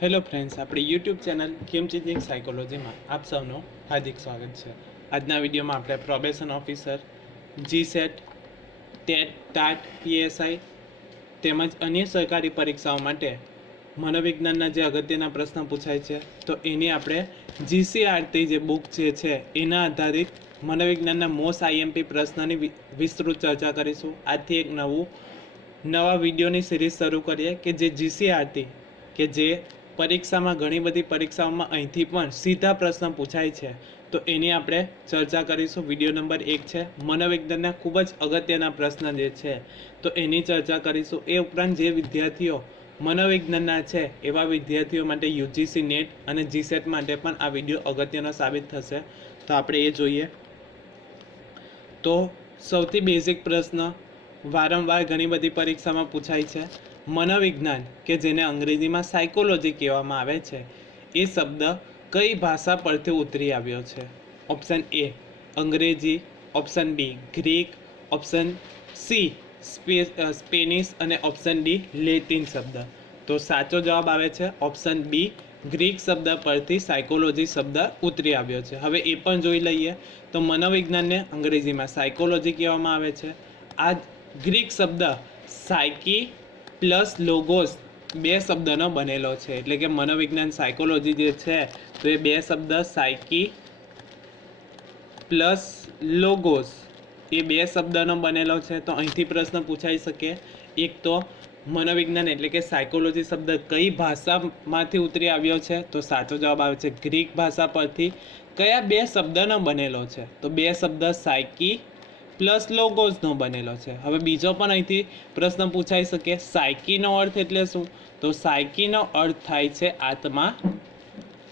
Hello friends, આપણી YouTube channel game changing સાયકોલોજીમાં આપ સૌનું હાર્દિક સ્વાગત છે। આજના વિડીયોમાં આપણે probation officer, GSET, TET, TAT, PSI તેમજ અન્ય સરકારી પરીક્ષાઓ માટે મનોવિજ્ઞાનના જે અગત્યના પ્રશ્ન પૂછાય છે તો એની આપણે જીસીઆરટી જે બુક જે છે એના આધારિત મનોવિજ્ઞાનના મોસ્ટ આઈએમપી પ્રશ્નની વિસ્તૃત ચર્ચા કરીશું। આજથી એક નવા વિડીયોની સિરીઝ શરૂ કરીએ કે જે જીસીઆરટી કે જે પરીક્ષામાં ઘણી બધી પરીક્ષાઓમાં અહીંથી પણ સીધા પ્રશ્ન પૂછાય છે તો એની આપણે ચર્ચા કરીશું। વિડીયો નંબર 1 છે મનોવિજ્ઞાનના ખૂબ જ અગત્યના પ્રશ્ન જે છે તો એની ચર્ચા કરીશું। એ ઉપરાંત જે વિદ્યાર્થીઓ મનોવિજ્ઞાનના છે એવા વિદ્યાર્થીઓ માટે યુજીસી નેટ અને જીસેટ માટે પણ આ વિડીયો અગત્યનો સાબિત થશે, તો આપણે એ જોઈએ। તો સૌથી બેઝિક પ્રશ્ન વારંવાર ઘણી બધી પરીક્ષામાં પૂછાય છે, મનોવિજ્ઞાન કે જેને અંગ્રેજીમાં સાયકોલોજી કહેવામાં આવે છે એ શબ્દ કઈ ભાષા પરથી ઉતરી આવ્યો છે? ઓપ્શન એ અંગ્રેજી, option B Greek, option C Spanish અને ઓપ્શન ડી લેટિન શબ્દ। તો સાચો જવાબ આવે છે ઓપ્શન બી ગ્રીક શબ્દ પરથી સાયકોલોજી શબ્દ ઉતરી આવ્યો છે। હવે એ પણ જોઈ લઈએ તો મનોવિજ્ઞાનને અંગ્રેજીમાં સાયકોલોજી કહેવામાં આવે છે। આ ગ્રીક શબ્દ સાયકી પ્લસ લોગોસ બે શબ્દનો બનેલો છે, એટલે કે મનોવિજ્ઞાન સાયકોલોજી જે છે તો એ બે શબ્દ સાયકી પ્લસ લોગોસ એ બે શબ્દનો બનેલો છે। તો અહીંથી પ્રશ્ન પૂછાઈ શકે, એક તો મનોવિજ્ઞાન એટલે કે સાયકોલોજી શબ્દ કઈ ભાષામાંથી ઉતરી આવ્યો છે? તો સાચો જવાબ આવે છે ગ્રીક ભાષા પરથી। કયા બે શબ્દનો બનેલો છે? તો બે શબ્દ સાયકી પ્લસ લોગોસનો બનેલો છે। હવે બીજો પણ અહીંથી પ્રશ્ન પૂછાઈ શકે, સાયકીનો અર્થ એટલે શું? તો સાયકીનો અર્થ થાય છે આત્મા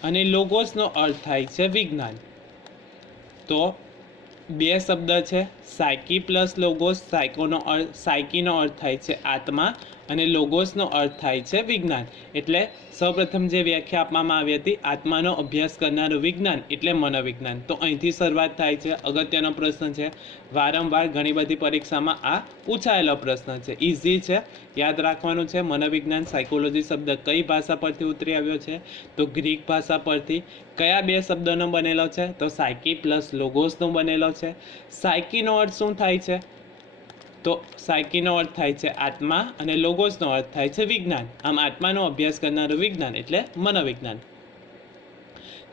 અને લોગોસનો અર્થ થાય છે વિજ્ઞાન। તો બે શબ્દ છે સાયકી પ્લસ લોગોસ, સાયકીનો અર્થ થાય છે આત્મા અને લોગોસનો અર્થ થાય છે વિજ્ઞાન। એટલે સૌપ્રથમ જે વ્યાખ્યા આપવામાં આવી હતી, આત્માનો અભ્યાસ કરનારું વિજ્ઞાન એટલે મનોવિજ્ઞાન। તો અહીંથી શરૂઆત થાય છે, અગત્યનો પ્રશ્ન છે, વારંવાર ઘણી બધી પરીક્ષામાં આ પૂછાયેલો પ્રશ્ન છે, ઇઝી છે, યાદ રાખવાનું છે। મનોવિજ્ઞાન સાયકોલોજી શબ્દ કઈ ભાષા પરથી ઉતરી આવ્યો છે? તો ગ્રીક ભાષા પરથી। કયા બે શબ્દનો બનેલો છે? તો સાયકી પ્લસ લોગોસનો બનેલો છે। સાયકીનો અર્થ શું થાય છે? તો સાયકીનો અર્થ થાય છે આત્મા અને લોગોસનો અર્થ થાય છે વિજ્ઞાન। આમ આત્માનો અભ્યાસ કરનારું વિજ્ઞાન એટલે મનોવિજ્ઞાન।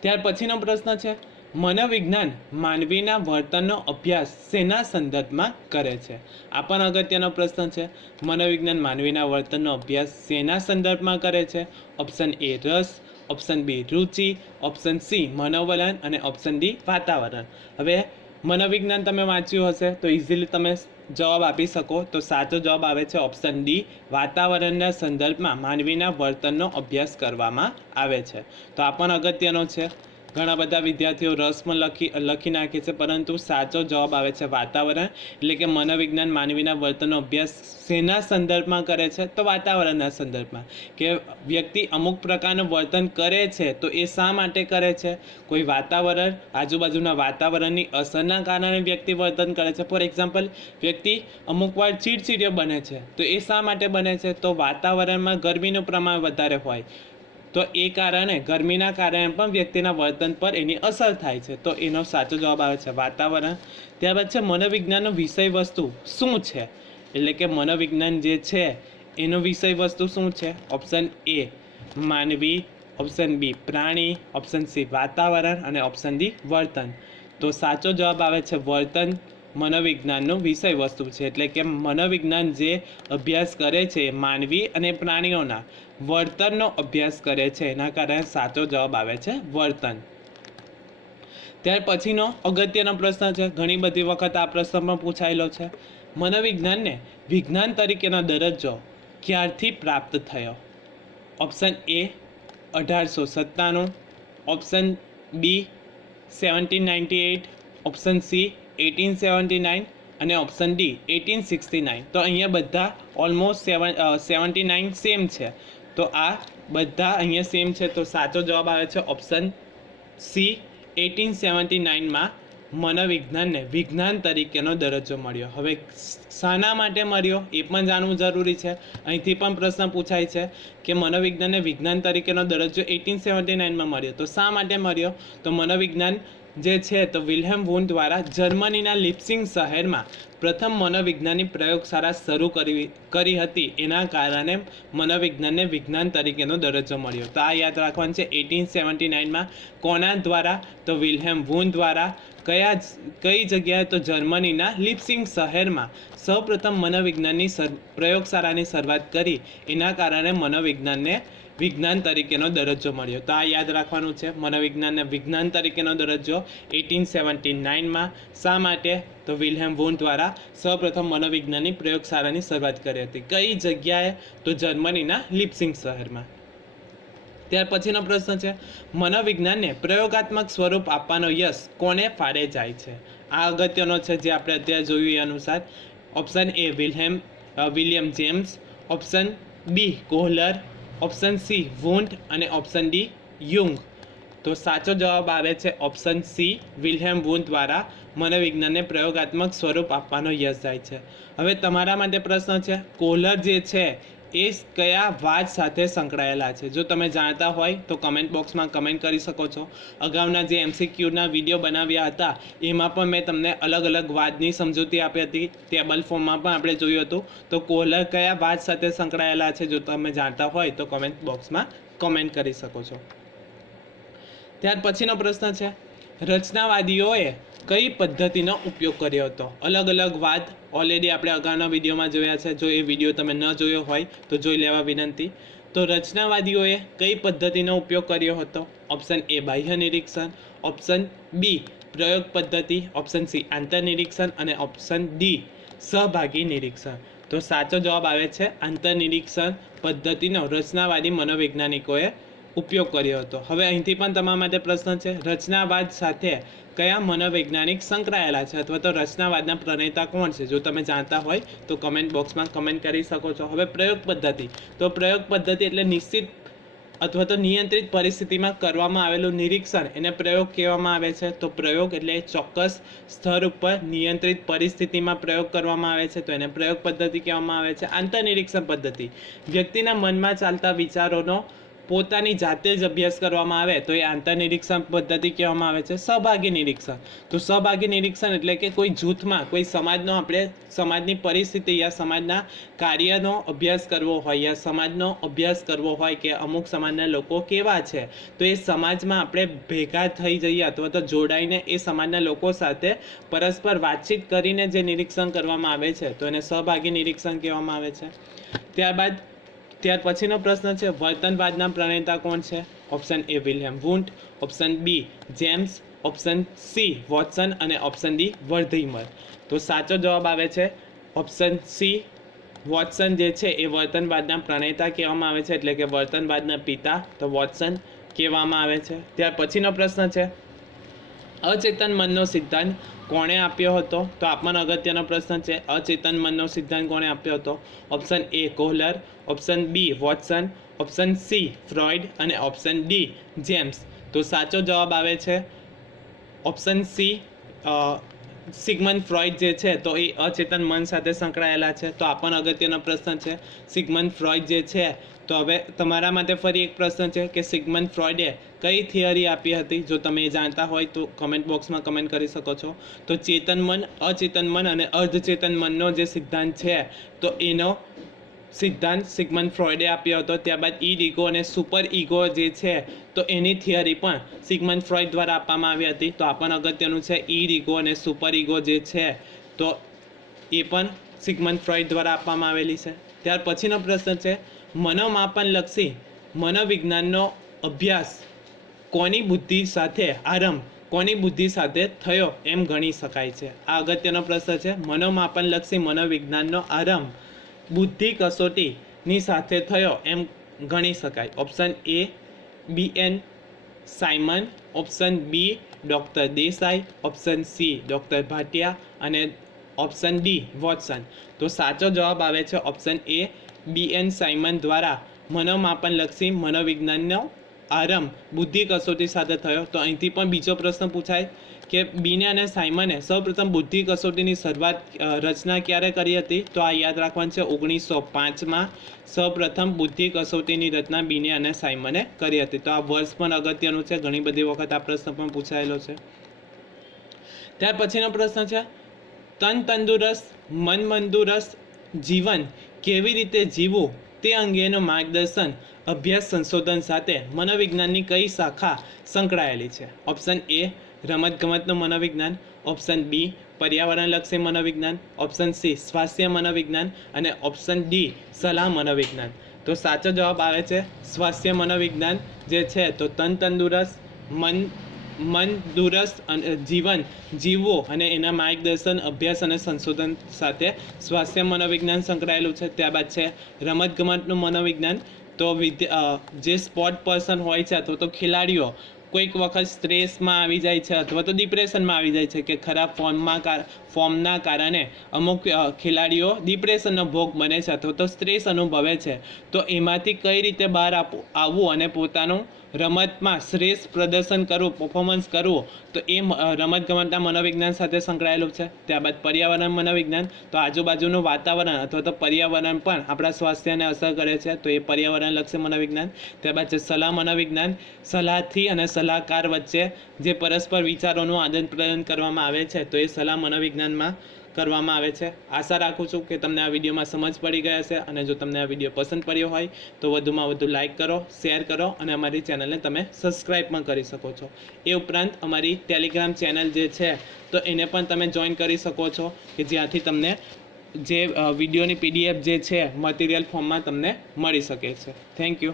ત્યાર પછીનો પ્રશ્ન છે, મનોવિજ્ઞાન માનવીના વર્તનનો અભ્યાસ શેના સંદર્ભમાં કરે છે? આ પણ અગત્યનો પ્રશ્ન છે, મનોવિજ્ઞાન માનવીના વર્તનનો અભ્યાસ શેના સંદર્ભમાં કરે છે? ઓપ્શન એ રસ, ઓપ્શન બી રુચિ, ઓપ્શન સી મનોવલણ અને ઓપ્શન ડી વાતાવરણ। હવે મનોવિજ્ઞાન તમે વાંચ્યું હશે તો ઇઝીલી તમે જવાબ આપી શકો, તો સાચો જવાબ આવે છે ઓપ્શન ડી વાતાવરણના સંદર્ભમાં માનવીના વર્તનનો અભ્યાસ કરવામાં આવે છે। તો આ પણ અગત્યનો છે, ઘણા બધા વિદ્યાર્થીઓ રસ પણ લખી નાખે છે, પરંતુ સાચો જવાબ આવે છે વાતાવરણ। એટલે કે મનોવિજ્ઞાન માનવીના વર્તનનો અભ્યાસ શેના સંદર્ભમાં કરે છે? તો વાતાવરણના સંદર્ભમાં, કે વ્યક્તિ અમુક પ્રકારનું વર્તન કરે છે તો એ શા માટે કરે છે? કોઈ વાતાવરણ, આજુબાજુના વાતાવરણની અસરના કારણે વ્યક્તિ વર્તન કરે છે। ફોર એક્ઝામ્પલ, વ્યક્તિ અમુક વાર ચીડચીડિયો બને છે તો એ શા માટે બને છે? તો વાતાવરણમાં ગરમીનું પ્રમાણ વધારે હોય તો એ કારણે, ગરમીના કારણે પણ વ્યક્તિના વર્તન પર એની અસર થાય છે, તો એનો સાચો જવાબ આવે છે વાતાવરણ। ત્યારબાદ છે મનોવિજ્ઞાનનો વિષય વસ્તુ શું છે? એટલે કે મનોવિજ્ઞાન જે છે એનો વિષય વસ્તુ શું છે? ઓપ્શન એ માનવી, ઓપ્શન બી પ્રાણી, ઓપ્શન સી વાતાવરણ અને ઓપ્શન ડી વર્તન। તો સાચો જવાબ આવે છે વર્તન મનોવિજ્ઞાનનું વિષય વસ્તુ છે। એટલે કે મનોવિજ્ઞાન જે અભ્યાસ કરે છે માનવી અને પ્રાણીઓના વર્તનનો અભ્યાસ કરે છે, એના કારણે સાચો જવાબ આવે છે વર્તન। ત્યાર પછીનો અગત્યનો પ્રશ્ન છે, ઘણી બધી વખત આ પ્રશ્ન પણ પૂછાયેલો છે, મનોવિજ્ઞાનને વિજ્ઞાન તરીકેનો દરજ્જો ક્યારથી પ્રાપ્ત થયો? Option A 1897, option B 1798, option C 1879 અને ઓપ્શન ડી 1869। તો અહીંયા બધા ઓલમોસ્ટ 79 સેમ છે, તો આ બધા અહીંયા સેમ છે, તો સાચો જવાબ આવે છે ઓપ્શન સી 1879માં મનોવિજ્ઞાનને વિજ્ઞાન તરીકેનો દરજ્જો મળ્યો. હવે શાના માટે મળ્યો એ પણ જાણવું જરૂરી છે. અહીંથી પણ પ્રશ્ન પૂછાય છે કે મનોવિજ્ઞાનને વિજ્ઞાન તરીકેનો દરજ્જો 1879માં મળ્યો. તો શા માટે મળ્યો? તો મનોવિજ્ઞાન જે છે તો વિલ્હેમ વૂન્ડ દ્વારા જર્મનીના લિપ્સિંગ શહેરમાં પ્રથમ મનોવિજ્ઞાનની પ્રયોગશાળા શરૂ કરી હતી. એના કારણે મનોવિજ્ઞાનને વિજ્ઞાન તરીકેનો દરજ્જો મળ્યો. તો આ યાદ રાખવાનું છે. 1879માં કોના દ્વારા? તો વિલ્હેમ વૂન્ડ દ્વારા. કઈ જગ્યાએ? તો જર્મનીના લિપ્સિંગ શહેરમાં સૌપ્રથમ મનોવિજ્ઞાનની પ્રયોગશાળાની શરૂઆત કરી. એના કારણે મનોવિજ્ઞાનને વિજ્ઞાન તરીકેનો દરજ્જો મળ્યો. તો આ યાદ રાખવાનું છે. મનોવિજ્ઞાનને વિજ્ઞાન તરીકેનો દરજ્જો 1879માં. શા માટે? તો વિલ્હેમ વૂન્ડ દ્વારા સૌપ્રથમ મનોવિજ્ઞાનની પ્રયોગશાળાની શરૂઆત કરી હતી. કઈ જગ્યાએ? તો જર્મનીના લિપ્સિંગ શહેરમાં. ત્યાર પછીનો પ્રશ્ન છે, મનોવિજ્ઞાનને પ્રયોગાત્મક સ્વરૂપ આપવાનો યશ કોને ફાળે જાય છે? આ અગત્યનો છે, જે આપણે અત્યારે જોયું એ અનુસાર. Option A William James, option B Kohler, option C Wundt અને ઓપ્શન ડી યુંગ. તો સાચો જવાબ આવે છે ઓપ્શન સી વિલ્હેમ વૂન્ડ દ્વારા મનોવિજ્ઞાનને પ્રયોગાત્મક સ્વરૂપ આપવાનો યશ જાય છે. હવે તમારા માટે પ્રશ્ન છે, કોહલર જે છે એ કયા વાદ સાથે સંકળાયેલા છે? જો તમે જાણતા હોય તો કમેન્ટ બોક્સમાં કમેન્ટ કરી શકો છો. અગાઉના જે MCQના વિડીયો બનાવ્યા હતા એમાં પણ મેં તમને અલગ અલગ વાદની સમજૂતી આપી હતી. ટેબલ ફોર્મમાં પણ આપણે જોયું હતું. તો કોહલર કયા વાદ સાથે સંકળાયેલા છે? જો તમે જાણતા હોય તો કમેન્ટ બોક્સમાં કમેન્ટ કરી શકો છો. ત્યાર પછીનો પ્રશ્ન છે, રચનાવાદીઓએ કઈ પદ્ધતિનો ઉપયોગ કર્યો હતો? અલગ અલગ વાદ ઓલરેડી આપણે અગાઉના વિડીયોમાં જોયા છે. જો એ વિડીયો તમે ન જોયો હોય તો જોઈ લેવા વિનંતી. તો રચનાવાદીઓએ કઈ પદ્ધતિનો ઉપયોગ કર્યો હતો? ઓપ્શન એ બાહ્ય નિરીક્ષણ, ઓપ્શન બી પ્રયોગ પદ્ધતિ, ઓપ્શન સી આંતરનિરીક્ષણ અને ઓપ્શન ડી સહભાગી નિરીક્ષણ. તો સાચો જવાબ આવે છે આંતરનિરીક્ષણ પદ્ધતિનો રચનાવાદી મનોવૈજ્ઞાનિકોએ ઉપયોગ કર્યો હતો. હવે અહીંથી પણ તમારા માટે પ્રશ્ન છે, રચનાવાદ સાથે કયા મનોવૈજ્ઞાનિક સંકળાયેલા છે અથવા તો રચનાવાદના પ્રણેતા કોણ છે? જો તમે જાણતા હોય તો કમેન્ટ બોક્સમાં કમેન્ટ કરી શકો છો. હવે પ્રયોગ પદ્ધતિ. તો પ્રયોગ પદ્ધતિ એટલે નિશ્ચિત અથવા તો નિયંત્રિત પરિસ્થિતિમાં કરવામાં આવેલું નિરીક્ષણ, એને પ્રયોગ કહેવામાં આવે છે. તો પ્રયોગ એટલે ચોક્કસ સ્તર ઉપર નિયંત્રિત પરિસ્થિતિમાં પ્રયોગ કરવામાં આવે છે, તો એને પ્રયોગ પદ્ધતિ કહેવામાં આવે છે. આંતરનિરીક્ષણ પદ્ધતિ, વ્યક્તિના મનમાં ચાલતા વિચારોનો પોતાની જાતે જ અભ્યાસ કરવામાં આવે તો એ આંતરનિરીક્ષણ પદ્ધતિ કહેવામાં આવે છે. સહભાગી નિરીક્ષણ. તો સહભાગી નિરીક્ષણ એટલે કે કોઈ જૂથમાં કોઈ સમાજનો આપણે સમાજની પરિસ્થિતિ યા સમાજના કાર્યનો અભ્યાસ કરવો હોય યા સમાજનો અભ્યાસ કરવો હોય કે અમુક સમાજના લોકો કેવા છે, તો એ સમાજમાં આપણે ભેગા થઈ જઈએ અથવા તો જોડાઈને એ સમાજના લોકો સાથે પરસ્પર વાતચીત કરીને જે નિરીક્ષણ કરવામાં આવે છે તો એને સહભાગી નિરીક્ષણ કહેવામાં આવે છે. ત્યાર પછીનો પ્રશ્ન છે, વર્તનવાદના પ્રણેતા કોણ છે? Option A Wilhelm Wundt, option B James, option C Watson અને ઓપ્શન ડી વર્ધીમર. તો સાચો જવાબ આવે છે ઓપ્શન સી વોટસન જે છે એ વર્તનવાદના પ્રણેતા કહેવામાં આવે છે, એટલે કે વર્તનવાદના પિતા તો વોટસન કહેવામાં આવે છે. ત્યાર પછીનો પ્રશ્ન છે, અચેતન મનનો સિદ્ધાંત કોણે આપ્યો હતો? તો આ પણ અગત્યનો પ્રશ્ન છે. અચેતન મનનો સિદ્ધાંત કોણે આપ્યો હતો? Option A Kohler, option B Watson, option C Freud અને ઓપ્શન ડી જેમ્સ. તો સાચો જવાબ આવે છે ઓપ્શન સી સિગમન્ડ ફ્રોઇડ જે છે તો એ અચેતન મન સાથે સંકળાયેલા છે. તો આ પણ અગત્યનો પ્રશ્ન છે. સિગમન્ડ ફ્રોઇડ જે છે, તો હવે તમારા માટે ફરી એક પ્રશ્ન છે કે સિગમન્ડ ફ્રોઇડે કઈ થિયરી આપી હતી? જો તમે એ જાણતા હોય તો કમેન્ટ બોક્સમાં કમેન્ટ કરી શકો છો. તો ચેતન મન, અચેતન મન અને અર્ધચેતન મનનો જે સિદ્ધાંત છે તો એનો સિદ્ધાંત સિગમન્ડ ફ્રોઇડે આપ્યો હતો. ત્યારબાદ ઈગો અને સુપર ઈગો જે છે તો એની થિયરી પણ સિગમન્ડ ફ્રોઇડ દ્વારા આપવામાં આવી હતી. તો આ પણ અગત્યનું છે. ઈગો અને સુપર ઈગો જે છે તો એ પણ સિગમન્ડ ફ્રોઇડ દ્વારા આપવામાં આવેલી છે. ત્યાર પછીનો પ્રશ્ન છે, મનોમાપનલક્ષી મનોવિજ્ઞાનનો અભ્યાસ કોની બુદ્ધિ સાથે થયો એમ ગણી શકાય છે? આ અગત્યનો પ્રશ્ન છે. મનોમાપનલક્ષી મનોવિજ્ઞાનનો આરંભ બુદ્ધિ કસોટીની સાથે થયો એમ ગણી શકાય. Option A BN Simon, option B doctor Desai, option C doctor Bhatia અને ઓપ્શન ડી વોટસન. તો સાચો જવાબ આવે છે ઓપ્શન એ BN સાયમન દ્વારા મનોમાપનલક્ષી મનોવિજ્ઞાનનો આરંભ બુદ્ધિ કસોટી સાથે થયો? તો અહીંથી પણ બીજો પ્રશ્ન પૂછાય કે બીને અને સાયમને સૌપ્રથમ બુદ્ધિ કસોટીની રચના ક્યારે કરી હતી? તો આ યાદ રાખવાનું છે, 1905માં સૌપ્રથમ બુદ્ધિ કસોટીની રચના બીને અને સાયમને કરી હતી. તો આ વર્ષ પણ અગત્યનું છે, ઘણી બધી વખત આ પ્રશ્ન પણ પૂછાયેલો છે. ત્યાર પછીનો પ્રશ્ન છે, તન તંદુરસ્ત મન મંદુરસ્ત જીવન કેવી રીતે જીવવું તે અંગેનું માર્ગદર્શન અભ્યાસ સંશોધન સાથે મનોવિજ્ઞાનની કઈ શાખા સંકળાયેલી છે? ઓપ્શન એ રમતગમતનું મનોવિજ્ઞાન, ઓપ્શન બી પર્યાવરણલક્ષી મનોવિજ્ઞાન, ઓપ્શન સી સ્વાસ્થ્ય મનોવિજ્ઞાન અને ઓપ્શન ડી સલાહ મનોવિજ્ઞાન. તો સાચો જવાબ આવે છે સ્વાસ્થ્ય મનોવિજ્ઞાન જે છે તો તન તંદુરસ્ત મન દુરસ્ત અને જીવન જીવવો અને એના માર્ગદર્શન અભ્યાસ અને સંશોધન સાથે સ્વાસ્થ્ય મનોવિજ્ઞાન સંકળાયેલું છે. ત્યારબાદ છે રમતગમતનું મનોવિજ્ઞાન. તો જે સ્પોર્ટ પર્સન હોય છે અથવા તો ખેલાડીઓ કોઈક વખત સ્ટ્રેસમાં આવી જાય છે અથવા તો ડિપ્રેશનમાં આવી જાય છે કે ખરાબ ફોર્મના કારણે અમુક ખેલાડીઓ ડિપ્રેશનનો ભોગ બને છે અથવા તો સ્ટ્રેસ અનુભવે છે. તો એમાંથી કઈ રીતે બહાર આવવું અને પોતાનું રમતમાં શ્રેષ્ઠ પ્રદર્શન કરવું, પરફોર્મન્સ કરવું, તો એ રમતગમતના મનોવિજ્ઞાન સાથે સંકળાયેલું છે. ત્યારબાદ પર્યાવરણ મનોવિજ્ઞાન. તો આજુબાજુનું વાતાવરણ અથવા તો પર્યાવરણ પણ આપણા સ્વાસ્થ્યને અસર કરે છે, તો એ પર્યાવરણલક્ષી મનોવિજ્ઞાન. ત્યારબાદ છે સલાહ મનોવિજ્ઞાન. સલાહથી અને સલાહકાર વચ્ચે જે પરસ્પર વિચારોનું આદાન પ્રદાન કરવામાં આવે છે તો એ સલાહ મનોવિજ્ઞાનમાં કરવામાં આવે છે. આશા રાખું છું કે તમને આ વિડીયોમાં સમજ પડી ગયા હશે અને જો તમને આ વિડીયો પસંદ પડ્યો હોય તો વધુમાં વધુ લાઇક કરો, શેર કરો અને અમારી ચેનલને તમે સબસ્ક્રાઈબ પણ કરી શકો છો. એ ઉપરાંત અમારી ટેલિગ્રામ ચેનલ જે છે તો એને પણ તમે જોઈન કરી શકો છો કે જ્યાંથી તમને જે વિડીયોની PDF જે છે મટીરિયલ ફોર્મમાં તમને મળી શકે છે. Thank you.